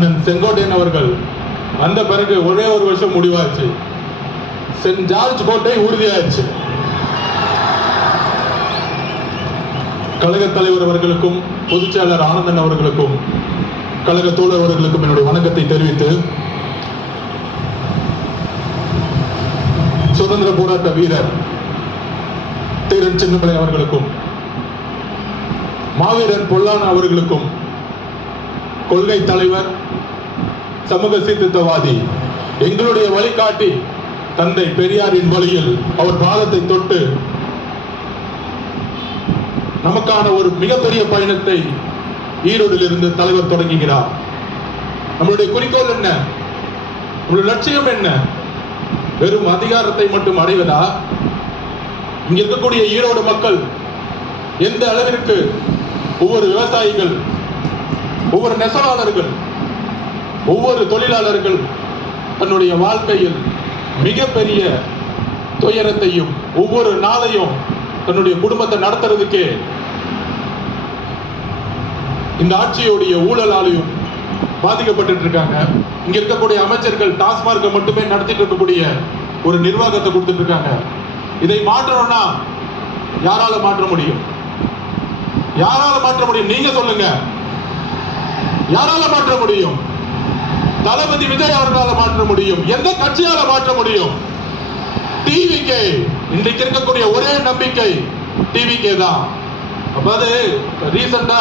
அண்ணன் செங்கோட்டையன் அவர்கள் அந்த பிறகு ஒரே ஒரு வருஷம் முடிவாச்சு. சென்ட் ஜார்ஜ் கோட்டை உறுதியாயிடுச்சு. கழக தலைவர் அவர்களுக்கும் பொதுச் செயலாளர் ஆனந்தன் அவர்களுக்கும் கழக தோழர் அவர்களுக்கும் என்னுடைய வணக்கத்தை தெரிவித்து, சுதந்திர போராட்ட வீரர் தீரன் சின்னமலை அவர்களுக்கும் மாவீரன் பொல்லான அவர்களுக்கும் கொள்கை தலைவர் சமூக சீர்திருத்தவாதி எங்களுடைய வழிகாட்டி தந்தை பெரியாரின் வழியில் அவர் பாதத்தை தொட்டு நமக்கான ஒரு மிகப்பெரிய பயணத்தை ஈரோடில் இருந்து தலைவர் தொடங்குகிறார். நம்மளுடைய குறிக்கோள் என்ன? நம்மளுடைய லட்சியம் என்ன? வெறும் அதிகாரத்தை மட்டும் அடைவதா? இங்க இருக்கக்கூடிய ஈரோடு மக்கள் எந்த அளவிற்கு ஒவ்வொரு விவசாயிகள், ஒவ்வொரு நெசவாளர்கள், ஒவ்வொரு தொழிலாளர்கள் தன்னுடைய வாழ்க்கையில் மிகப்பெரிய துயரத்தையும் ஒவ்வொரு நாளையும் தன்னுடைய குடும்பத்தை நடத்துறதுக்கே இந்த ஆட்சியுடைய ஊழலாலையும் பாதிக்கப்பட்டு இருக்காங்க. இங்க இருக்கக்கூடிய அமைச்சர்கள் டாஸ்மார்க்கை மட்டுமே நடத்திட்டு இருக்கக்கூடிய ஒரு நிர்வாகத்தை கொடுத்துட்டு இருக்காங்க. இதை மாற்றணும்னா யாரால மாற்ற முடியும்? யாரால மாற்ற முடியும்? நீங்க சொல்லுங்க. யாரால மாற்ற முடியும்? தளபதி விஜய் அவர்களால மாற்ற முடியும். எந்த கட்சியால மாற்ற முடியும்? டிவிகே. இன்றைக்கு இருக்கக்கூடிய ஒரே நம்பிக்கை டிவிகே தான். அதாவது ரீசெண்டா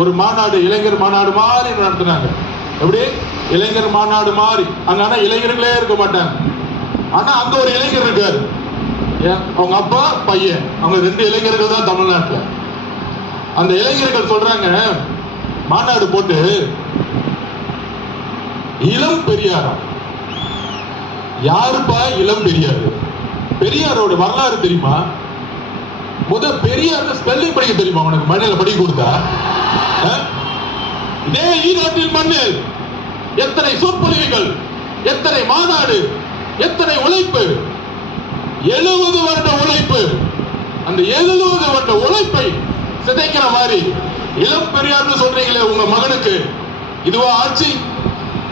ஒரு மாநாடு, இளைஞர் மாநாடு மாதிரி நடத்தினாங்க. எப்படி? இளைஞர் மாநாடு மாதிரி. அங்க ஆனா இளைஞர்களே இருக்க மாட்டாங்க. ஆனா அங்க ஒரு இளைஞர் இருக்காரு. அவங்க அப்பா பையன், அவங்க 2 இளைஞர்கள் தான் தமிழ்நாட்டுல. அந்த இளைஞர்கள் சொல்றாங்க, மாநாடு போட்டு இளம் பெரியாரா? யாருப்பா இளம் பெரியாரு? பெரியாரோட வரலாறு தெரியுமா? பெரியார் ஸ்பெல்லிங் படிக்க தெரியுமா உனக்கு? மண்ணில படிக்க கொடுத்தா? இதே ஈரோட்டில் மண்ணில் எத்தனை சொற்பொழிவுகள், எத்தனை மாநாடு, எத்தனை உழைப்பு, 70 வருட உழைப்பு. அந்த 70 வருட உழைப்பை சிதைக்கிற மாதிரி இளம் பெரியார்னு சொல்றீங்களே உங்க மகனுக்கு, இதுவா ஆட்சி?